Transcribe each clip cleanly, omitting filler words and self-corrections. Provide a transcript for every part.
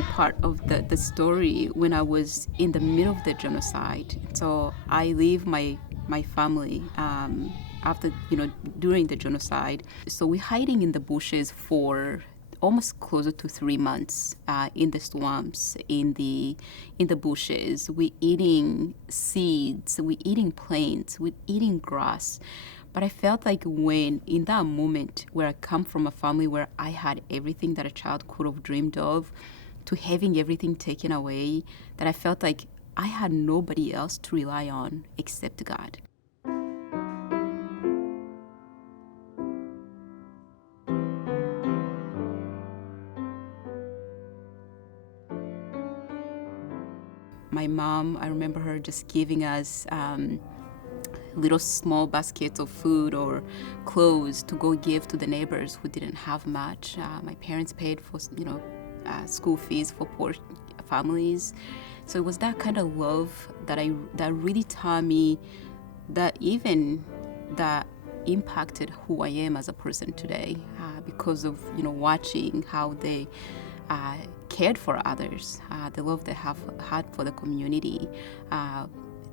another part of the story when I was in the middle of the genocide. So I leave my family after, during the genocide. So we're hiding in the bushes for almost closer to 3 months in the swamps, in the bushes. We're eating seeds, we're eating plants, we're eating grass. But I felt like when, in that moment where I come from a family where I had everything that a child could have dreamed of, to having everything taken away, that I felt like I had nobody else to rely on except God. My mom, I remember her just giving us little small baskets of food or clothes to go give to the neighbors who didn't have much. My parents paid for, school fees for poor families. So it was that kind of love that really taught me that even that impacted who I am as a person today, because of watching how they cared for others, the love they have had for the community.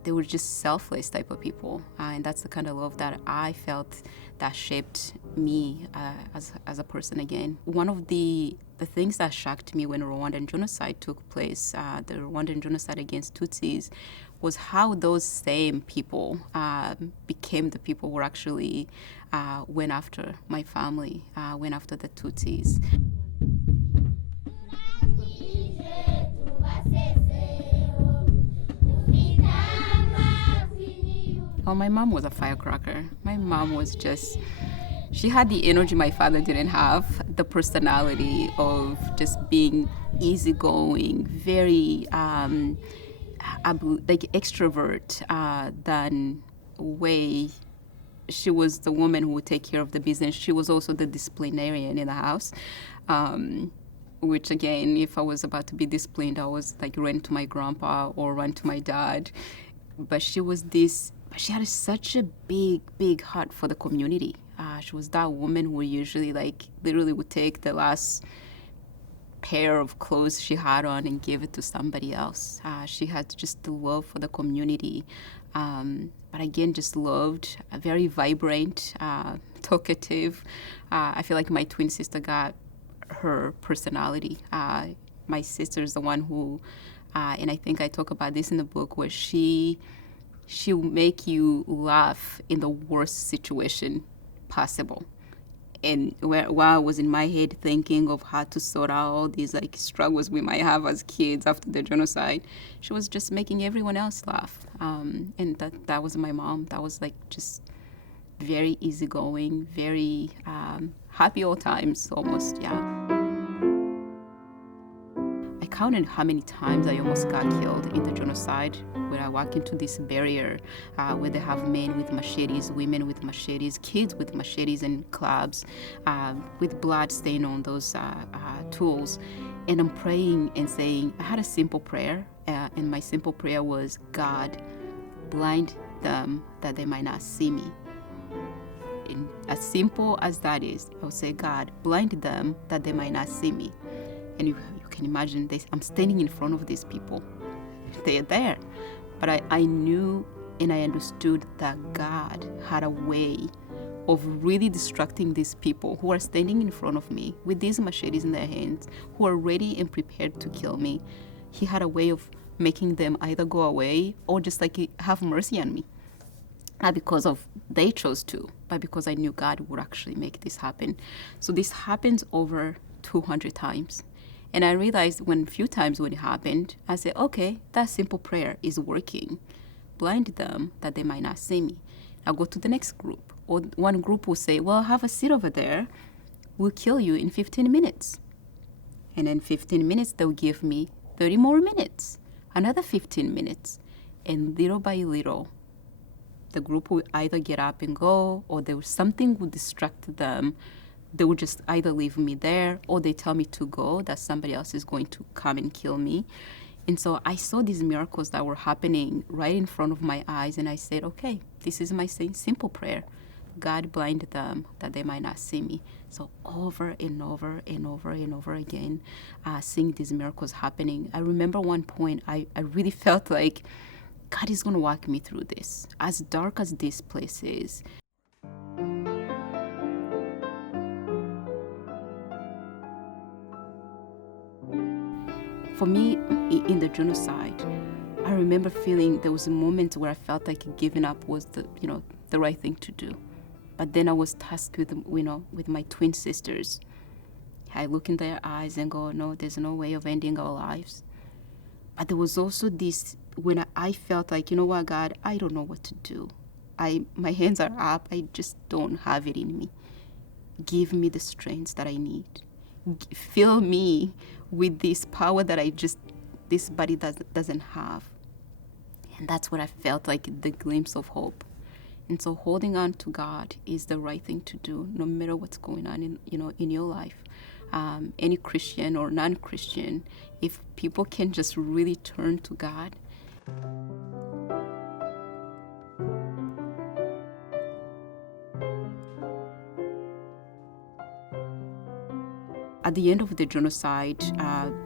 They were just selfless type of people, and that's the kind of love that I felt that shaped me as a person again. One of the things that shocked me when Rwandan genocide took place, the Rwandan genocide against Tutsis, was how those same people became the people who actually went after my family, went after the Tutsis. Oh, my mom was a firecracker. My mom was just, she had the energy my father didn't have, the personality of just being easygoing, very like extrovert, than way. She was the woman who would take care of the business. She was also the disciplinarian in the house. Which again, if I was about to be disciplined, I was like run to my grandpa or run to my dad. But she had such a big heart for the community. She was that woman who usually literally would take the last pair of clothes she had on and give it to somebody else. She had just the love for the community. But again, just loved, very vibrant, talkative. I feel like my twin sister got her personality. My sister's the one who, and I think I talk about this in the book, where she'll make you laugh in the worst situation possible. And while I was in my head thinking of how to sort out all these struggles we might have as kids after the genocide, she was just making everyone else laugh. And that was my mom. That was just very easygoing, very happy all times almost, yeah. I counted how many times I almost got killed in the genocide, where I walk into this barrier where they have men with machetes, women with machetes, kids with machetes and clubs, with blood stain on those tools. And I'm praying and saying, I had a simple prayer, and my simple prayer was, God, blind them that they might not see me. And as simple as that is, I would say, God, blind them that they might not see me. And you can imagine this. I'm standing in front of these people. They're there. But I knew and I understood that God had a way of really distracting these people who are standing in front of me with these machetes in their hands, who are ready and prepared to kill me. He had a way of making them either go away or just have mercy on me. Not because of they chose to, but because I knew God would actually make this happen. So this happens over 200 times. And I realized a few times when it happened, I said, okay, that simple prayer is working. Blind them that they might not see me. I'll go to the next group. Or one group will say, well, have a seat over there. We'll kill you in 15 minutes. And in 15 minutes, they'll give me 30 more minutes, another 15 minutes. And little by little, the group will either get up and go, or something will distract them. They would just either leave me there, or they tell me to go, that somebody else is going to come and kill me. And so I saw these miracles that were happening right in front of my eyes, and I said, okay, this is my simple prayer. God blind them that they might not see me. So over and over and over and over again, seeing these miracles happening. I remember one point I really felt like God is going to walk me through this. As dark as this place is, for me, in the genocide, I remember feeling there was a moment where I felt like giving up was the right thing to do. But then I was tasked with my twin sisters. I look in their eyes and go, no, there's no way of ending our lives. But there was also this, when I felt like, you know what, God, I don't know what to do. My hands are up. I just don't have it in me. Give me the strength that I need. Fill me with this power that this body doesn't have. And that's what I felt like, the glimpse of hope. And so holding on to God is the right thing to do, no matter what's going on in your life. Any Christian or non-Christian, if people can just really turn to God. At the end of the genocide,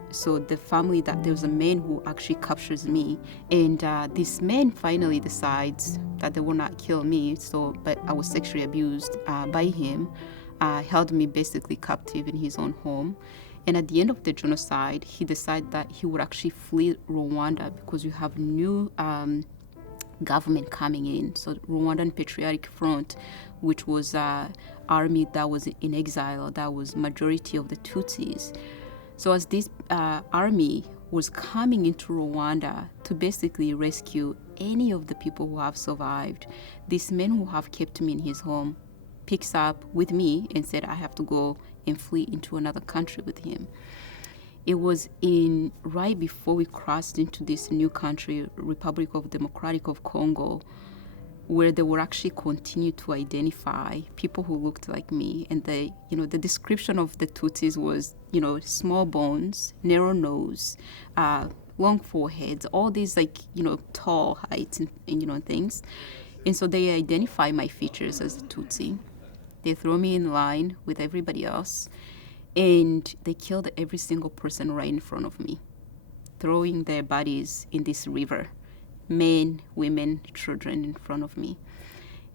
so the family, that there was a man who actually captures me, and this man finally decides that they will not kill me. But I was sexually abused by him, held me basically captive in his own home. And at the end of the genocide, he decided that he would actually flee Rwanda because you have new government coming in. So Rwandan Patriotic Front, which was army that was in exile, that was majority of the Tutsis. So as this army was coming into Rwanda to basically rescue any of the people who have survived, this man who have kept me in his home picks up with me and said I have to go and flee into another country with him. It was right before we crossed into this new country, Republic of Democratic of Congo, where they were actually continue to identify people who looked like me. And the description of the Tutsis was, small bones, narrow nose, long foreheads, all these tall heights and things. And so they identify my features as a Tutsi. They throw me in line with everybody else, and they killed every single person right in front of me, throwing their bodies in this river, men, women, children in front of me.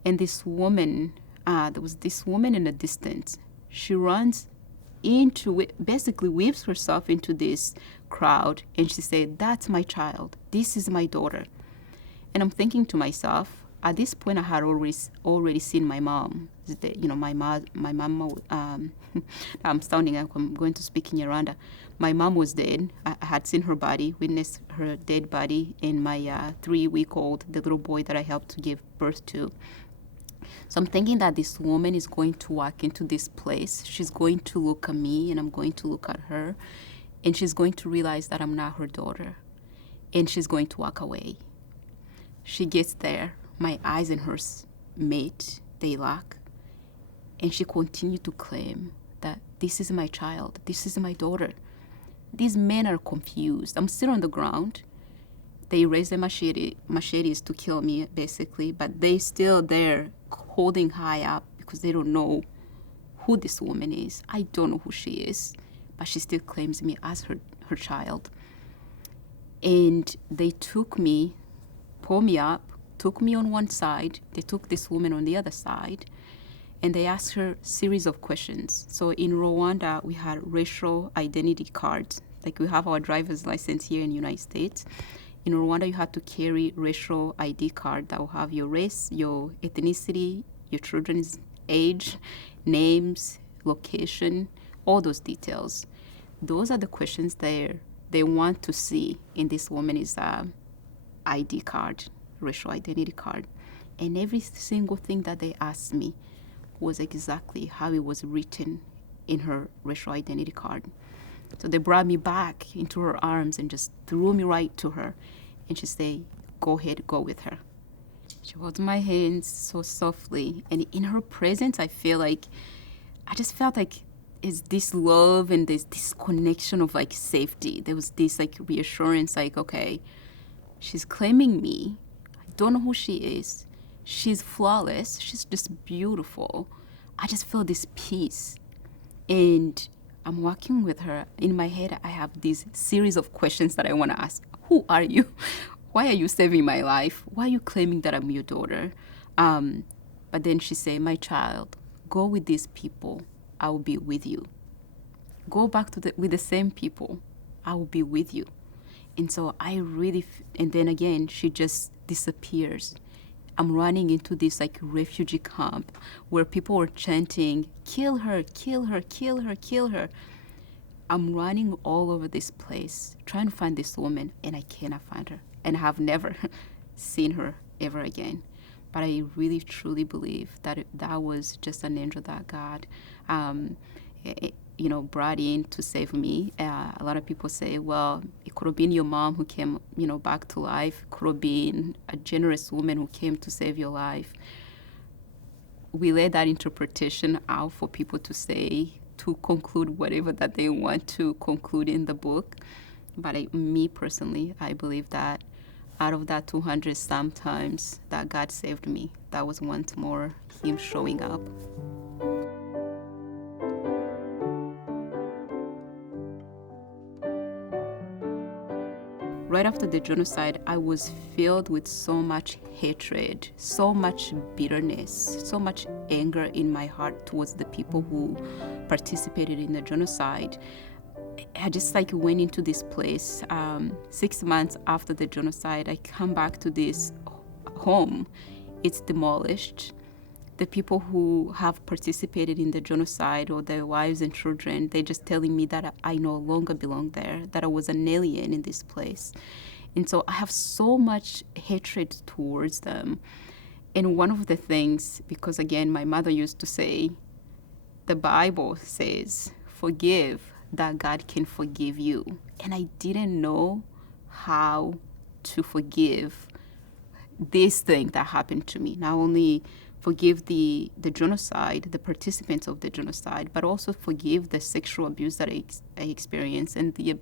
And this woman, there was this woman in the distance. She runs into it, basically weaves herself into this crowd, and she said, "That's my child. This is my daughter." And I'm thinking to myself, at this point, I had already seen my mom. My mom. I'm sounding like I'm going to speak in Rwanda. My mom was dead. I had seen her body, witnessed her dead body, and my 3-week-old, the little boy that I helped to give birth to. So I'm thinking that this woman is going to walk into this place. She's going to look at me, and I'm going to look at her, and she's going to realize that I'm not her daughter, and she's going to walk away. She gets there. My eyes and hers meet, they lock, and she continued to claim that this is my child, this is my daughter. These men are confused. I'm still on the ground. They raise their machetes to kill me, basically, but they still there holding high up because they don't know who this woman is. I don't know who she is, but she still claims me as her child. And they took me, pulled me up, took me on one side, they took this woman on the other side, and they asked her a series of questions. So in Rwanda, we had racial identity cards, like we have our driver's license here in the United States. In Rwanda, you had to carry racial ID card that will have your race, your ethnicity, your children's age, names, location, all those details. Those are the questions they want to see in this woman's ID card, racial identity card. And every single thing that they asked me was exactly how it was written in her racial identity card. So they brought me back into her arms and just threw me right to her. And she said, "Go ahead, go with her." She holds my hands so softly. And in her presence, I just felt like it's this love and this connection of safety. There was this reassurance, okay, she's claiming me. I don't know who she is. She's flawless. She's just beautiful. I just feel this peace. And I'm walking with her. In my head, I have this series of questions that I want to ask. Who are you? Why are you saving my life? Why are you claiming that I'm your daughter? But then she said, my child, go with these people. I will be with you. Go back with the same people. I will be with you. And so I really, and then again, she just disappears. I'm running into this like refugee camp where people were chanting, kill her, kill her, kill her, kill her. I'm running all over this place trying to find this woman, and I cannot find her. And I have never seen her ever again. But I really, truly believe that that was just an angel that God, brought in to save me. A lot of people say, well, it could have been your mom who came, back to life. It could have been a generous woman who came to save your life. We let that interpretation out for people to say, to conclude whatever that they want to conclude in the book. But me personally, I believe that out of that 200 sometimes that God saved me, that was once more Him showing up. Right after the genocide, I was filled with so much hatred, so much bitterness, so much anger in my heart towards the people who participated in the genocide. I just went into this place. 6 months after the genocide, I come back to this home. It's demolished. The people who have participated in the genocide, or their wives and children, they're just telling me that I no longer belong there, that I was an alien in this place. And so I have so much hatred towards them. And one of the things, because again, my mother used to say, the Bible says, forgive that God can forgive you. And I didn't know how to forgive this thing that happened to me. Not only forgive the genocide, the participants of the genocide, but also forgive the sexual abuse that I experienced, and the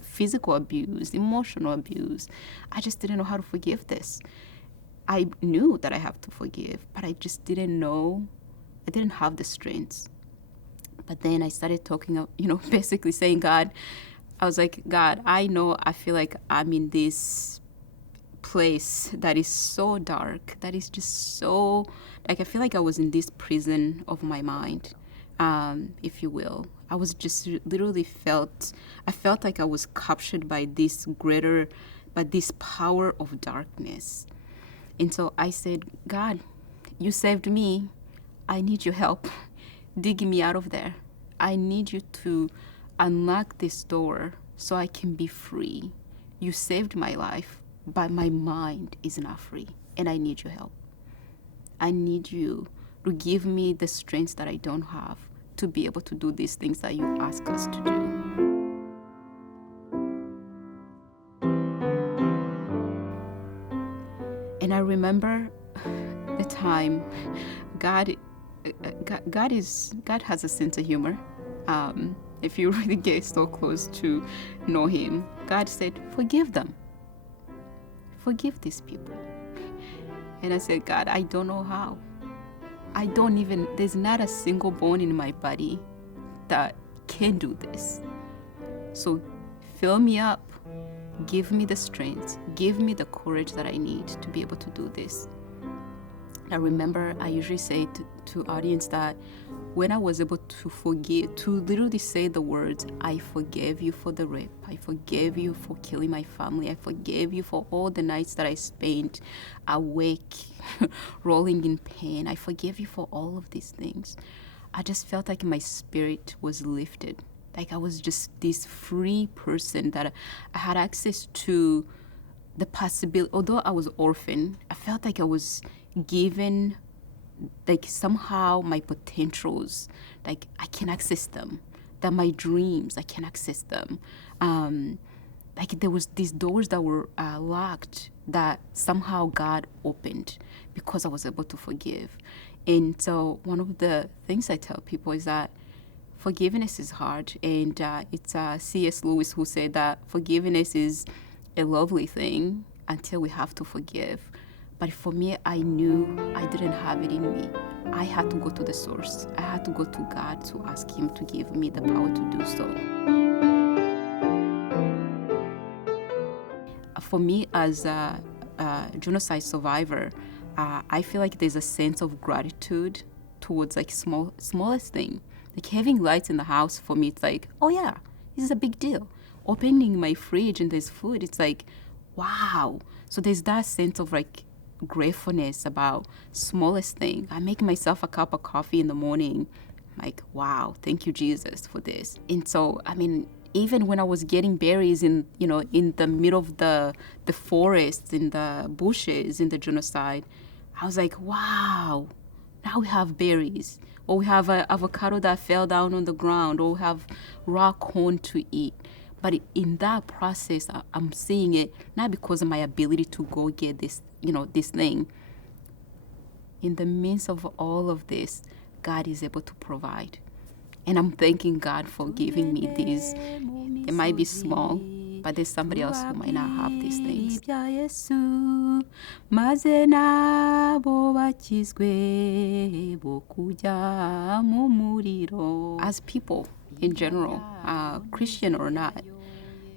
physical abuse, emotional abuse. I just didn't know how to forgive this. I knew that I have to forgive, but I just didn't know. I didn't have the strength. But then I started talking, basically saying, God, I was like, God, I feel like I'm in this place that is so dark, that is just so, I feel like I was in this prison of my mind, if you will. I was just literally I felt like I was captured by this power of darkness. And so I said, God, you saved me. I need your help. Dig me out of there. I need you to unlock this door so I can be free. You saved my life, but my mind is not free, and I need your help. I need you to give me the strength that I don't have to be able to do these things that you ask us to do. And I remember the time God has a sense of humor. If you really get so close to know Him, God said, forgive them. Forgive these people. And I said, God, I don't know how. There's not a single bone in my body that can do this. So fill me up. Give me the strength. Give me the courage that I need to be able to do this. I remember I usually say to audience that when I was able to forgive, to literally say the words, I forgive you for the rape. I forgive you for killing my family. I forgive you for all the nights that I spent awake, rolling in pain. I forgive you for all of these things. I just felt like my spirit was lifted. Like I was just this free person that I had access to the possibility. Although I was orphaned, I felt like I was given, like somehow my potentials, like I can access them, that my dreams, I can access them. Like there was these doors that were locked that somehow God opened because I was able to forgive. And so one of the things I tell people is that forgiveness is hard. And it's C.S. Lewis who said that forgiveness is a lovely thing until we have to forgive. But for me, I knew I didn't have it in me. I had to go to the source. I had to go to God to ask him to give me the power to do so. For me, as a genocide survivor, I feel like there's a sense of gratitude towards like smallest thing. Like having lights in the house for me, it's like, oh yeah, this is a big deal. Opening my fridge and there's food, it's like, wow. So there's that sense of like gratefulness about smallest thing. I make myself a cup of coffee in the morning, like, wow, thank you Jesus for this. And so, I mean, even when I was getting berries in the middle of the forests, in the bushes, in the genocide, I was like, wow, now we have berries, or we have an avocado that fell down on the ground, or we have raw corn to eat. But in that process, I'm seeing it not because of my ability to go get this, this thing. In the midst of all of this, God is able to provide. And I'm thanking God for giving me these. It might be small, but there's somebody else who might not have these things. As people in general, Christian or not,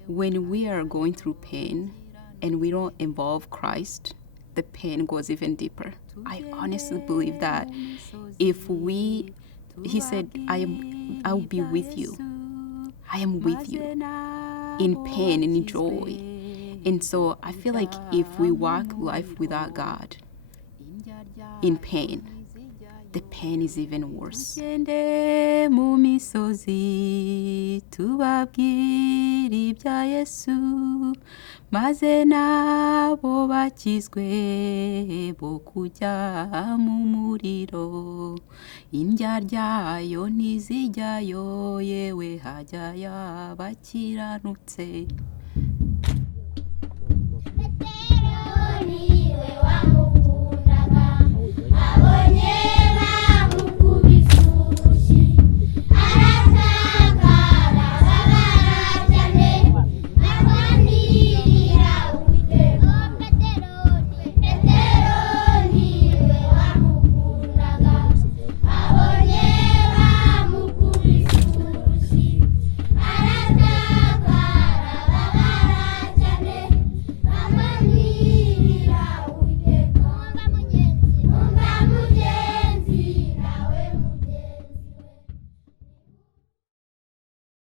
when we are going through pain and we don't involve Christ, the pain goes even deeper. I honestly believe that he said, I'll be with you. I am with you in pain and in joy. And so I feel like if we walk life without God in pain, the pain is even worse. Maze nabo bakizwe bo kujya mu muriro, indya ryayo ntizijyayo, yewe hajyayo abakiranutse.